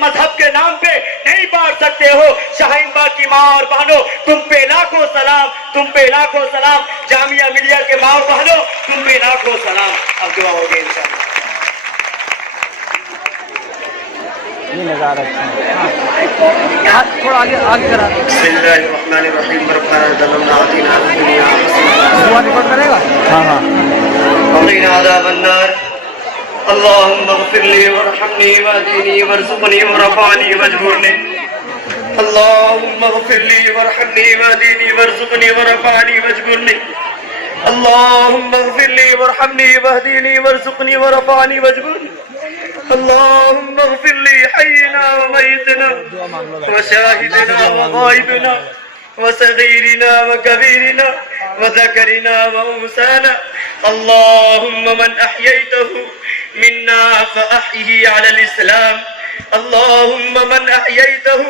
مذہب کے نام پہ نہیں بانٹ سکتے ہو. شاہین باغ کی ماں اور بہنوں تم پہ لاکھوں سلام, تم پہ لاکھوں سلام. جامعہ ملیہ کے ماں اور بہنوں تم پہ لاکھوں سلام. اب دعا ہوگی انشاءاللہ. یہ نظارہ اچھا تھوڑا آگے کرا. بسم اللہ الرحمن الرحیم. ربنا ظلمنا آتنا فی الدنیا دعا ریکارڈ کرے گا. ہاں وقنا عذاب النار. اللهم اغفر لي وارحمني واهدني وارزقني ورفعني واجبرني. اللهم اغفر لي وارحمني واهدني وارزقني ورفعني واجبرني. اللهم اغفر لي وارحمني واهدني وارزقني ورفعني واجبرني. اللهم اغفر لي حينا وميتنا وشاهدنا وغائبنا وصغيرنا وكبيرنا وذكرنا وأنثانا. اللهم من أحييته منا فأحيه على الإسلام. اللهم من أحييته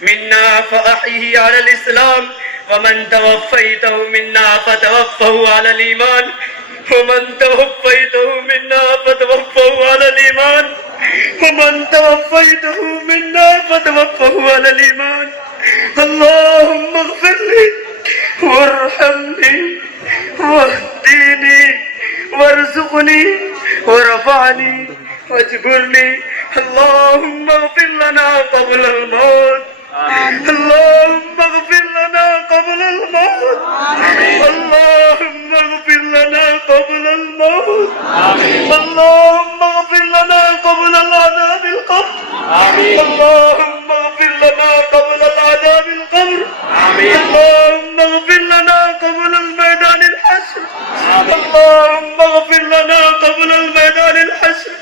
منا فأحيه على الإسلام. ومن توفيته منا فتوفه على الإيمان. ومن توفيته منا فتوفه على الإيمان. ومن توفيته منا فتوفه على الإيمان. اللهم اغفر لي وارحمني واهدني وارزقني ورفعني واجبرني. اللهم اغفر لنا قبل الموت. اللهم اغفر لنا قبل الموت. اللهم اغفر لنا قبل الموت. اللهم اغفر لنا قبل العذاب القبر. اللهم اغفر لنا قبل العذاب القبر. اللهم اغفر لنا قبل الميدان الحشر. اللهم اغفر لنا قبل الميدان الحشر.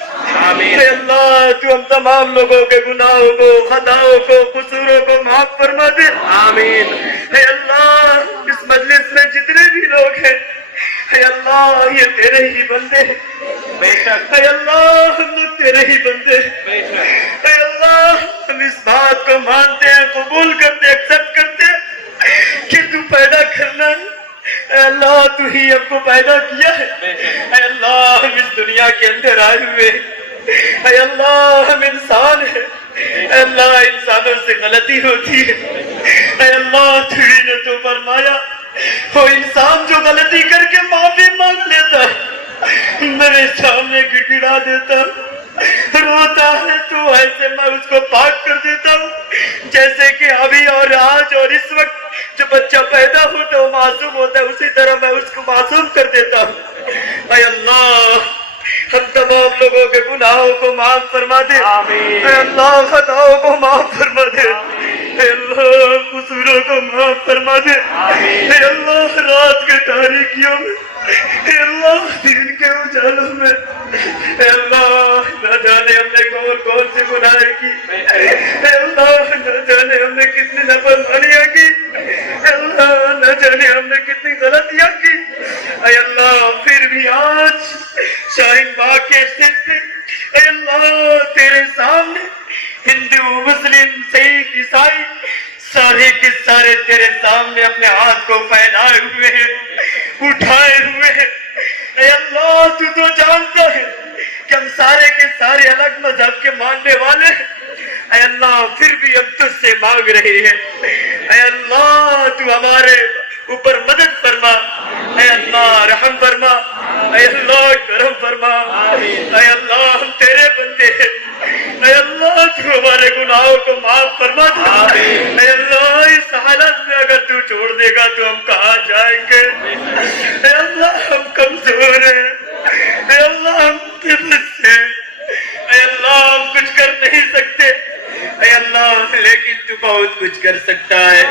اے اللہ تو ہم تمام لوگوں کے گناہوں کو, خطاؤں کو, قصوروں کو معاف فرما دے. آمین. اے اللہ اس مجلس میں جتنے بھی لوگ ہیں, اے اللہ یہ تیرے ہی بندے. بے شک. اے اللہ ہم لوگ تیرے ہی بندے. بے شک. اے اللہ ہم اس بات کو مانتے ہیں, قبول کرتے, ایکسپٹ کرتے کہ تو پیدا کرنا ہے. اے اللہ تو ہی ہم کو پیدا کیا ہے. اے اللہ ہم اس دنیا کے اندر آئے ہوئے, اے اللہ ہم انسان ہیں. اے اللہ انسانوں سے غلطی ہوتی ہے. اے اللہ تیری نے تو فرمایا وہ انسان جو غلطی کر کے معافی مانگ لیتا ہے, میرے سامنے گڑگڑا دیتا, روتا ہے, تو ایسے میں اس کو پاک کر دیتا ہوں جیسے کہ ابھی اور آج اور اس وقت جو بچہ پیدا ہوتا ہے وہ معصوم ہوتا ہے, اسی طرح میں اس کو معصوم کر دیتا ہوں. اے اللہ ہم تمام لوگوں کے گناہوں کو معاف فرما دے. اے اللہ خطاؤں کو معاف فرما دے. اے اللہ قصوروں کو معاف فرما دے. اے اللہ رات کے تاریکیوں میں, اے اللہ دن کے اجالوں میں, اے اللہ نہ جانے ہم نے کون کون سے گناہ کی. اے اللہ نہ جانے ہم نے کتنی نافرمانیاں کی. اے اللہ نہ جانے ہم نے کتنی غلطیاں کی. اے اللہ پھر بھی آج شاہین باغ کے ساتھ اے اللہ تیرے سامنے ہندو, مسلم, سکھ, عیسائی سارے کے سارے تیرے سامنے اپنے ہاتھ کو پھیلائے ہوئے ہیں, اٹھائے ہوئے ہیں. اے اللہ تو جانتا ہے کہ ہم سارے کے سارے الگ مذہب کے ماننے والے ہیں. اے اللہ پھر بھی ہم تجھ سے مانگ رہے ہیں. اے اللہ تو ہمارے اوپر مدد فرما. اے اللہ رحم فرما. اے اللہ کرم فرما. اے اللہ ہم تیرے بندے ہیں. اے اللہ تو ہمارے گناہوں کو معاف فرما دے. اے اللہ اس حالت میں اگر تو چھوڑ دے گا تو ہم کہاں جائیں گے. اے اللہ ہم کمزور ہیں. اے اللہ ہم طبیعت ہیں. اے اللہ ہم کچھ کر نہیں سکتے. اے اللہ لیکن تو بہت کچھ کر سکتا ہے.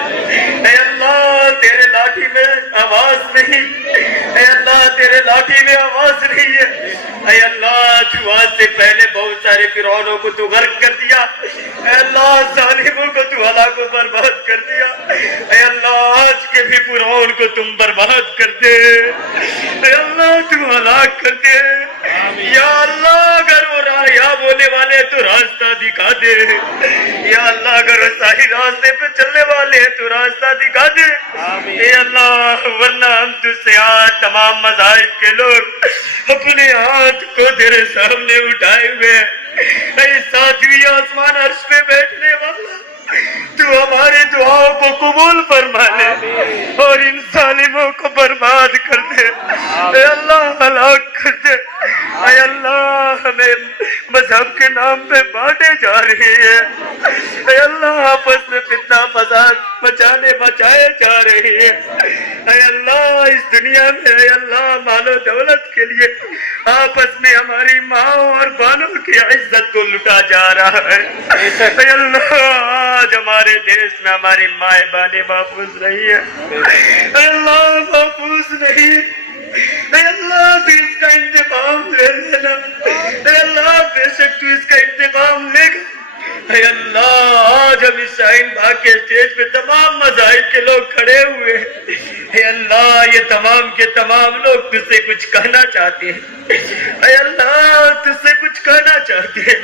اے اللہ تیرے لاٹھی میں آواز نہیں. اے اللہ تیرے لاٹھی میں آواز نہیں ہے. اے اللہ تو آج سے پہلے بہت سارے فرعونوں کو تو غرق کر دیا. اے اللہ ظالموں کو تو ہلاک و برباد کر دیا. اے اللہ آج کے بھی فرعون کو تم برباد کر دے. اے اللہ تو ہلاک کر دے. یا اللہ اگر وہ راہیاب ہونے والے تو راستہ دکھا دے. یا اللہ اگر صحیح راستے پہ چلنے والے ہیں تو راستہ دکھا دے. اے اللہ ورنہ ہم تجھ سے آج تمام مذاہب کے لوگ اپنے ہاتھ کو تیرے سامنے اٹھائے ہوئے ہیں. اے ساتویں آسمان عرش پہ ہلاک کر دے. اے اللہ ہمیں مذہب کے نام پہ بانٹے جا رہے ہیں. اے اللہ آپس میں فتنہ فساد بچائے جا رہے ہیں. اے اللہ اس دنیا میں اے اللہ مال و دولت کے لیے آپس میں ہماری ماں اور بہنوں کی عزت کو لٹا جا رہا ہے. اے اللہ آج ہمارے دیش میں ہماری مائیں بہنیں محفوظ نہیں ہے. اے اللہ محفوظ نہیں. اے اللہ تو اس کا انتقام لے لینا. اے اللہ بے شک تو اس کا انتقام لے گا. اے اللہ آج ہم اس شاہین باغ کے اسٹیج پہ تمام مذاہب کے لوگ کھڑے ہوئے ہیں. اے اللہ یہ تمام کے تمام لوگ تجھ سے کچھ کہنا چاہتے ہیں. اے اللہ تجھ سے کچھ کہنا چاہتے ہیں.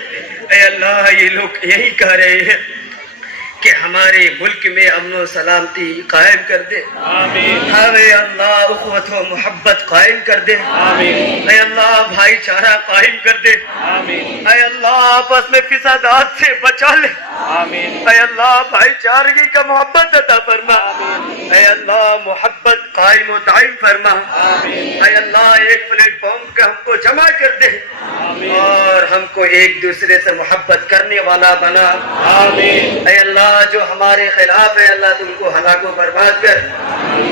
اے اللہ یہ لوگ یہی کہہ رہے ہیں کہ ہمارے ملک میں امن و سلامتی قائم کر دے. آمین. اے اللہ اخوت و محبت قائم کر دے. آمین. اے اللہ بھائی چارہ قائم کر دے. آمین. اے اللہ آپس میں فسادات سے بچا لے. آمین. اے اللہ بھائی چارگی کا محبت عطا فرما. آمین. اے اللہ محبت قائم و دائم فرما. آمین. اے اللہ ایک پلیٹ فارم کا ہم کو جمع کر دے. آمین. اور ہم کو ایک دوسرے سے محبت کرنے والا بنا. آمین. اے اللہ جو ہمارے خلاف ہے اللہ تم کو ہلاک و برباد کر.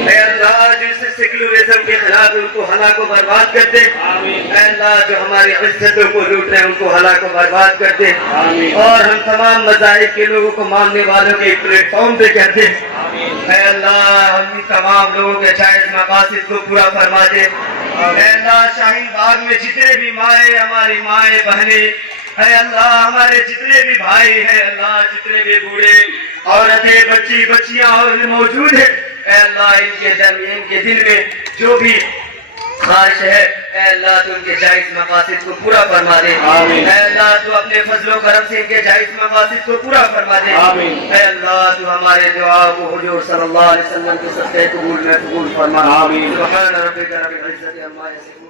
اے اللہ جو اس سیکولرزم کے خلاف ان کو ہلاک و برباد کر دے. اے اللہ جو ہماری عزتوں کو لوٹ رہے ہیں ان کو ہلاک و برباد کر دے. اور ہم تمام مذاہب کے لوگوں کو ماننے والوں کے ایک پلیٹ فارم پہ کر دے. اے اللہ ہم تمام لوگوں کے جائز مقاصد کو پورا فرما دے. اے اللہ شاہین باغ میں جتنے بھی مائیں ہماری مائیں بہنیں اے اللہ ہمارے جتنے بھی بھائی ہیں اللہ جتنے بھی بوڑھے عورتیں بچی بچیاں اور موجود ہیں اے اللہ ان کے دل میں جو بھی خواہش ہے اے اللہ تو ان کے جائز مقاصد کو پورا فرما دے. اے اللہ تو اپنے فضل و کرم سے ان کے جائز مقاصد کو پورا فرما دے. اے اللہ تو ہمارے دعا کو حضور صلی اللہ علیہ وسلم کے صدقے قبول میں قبول فرما. سبحان ربک رب العزت عما یصفون.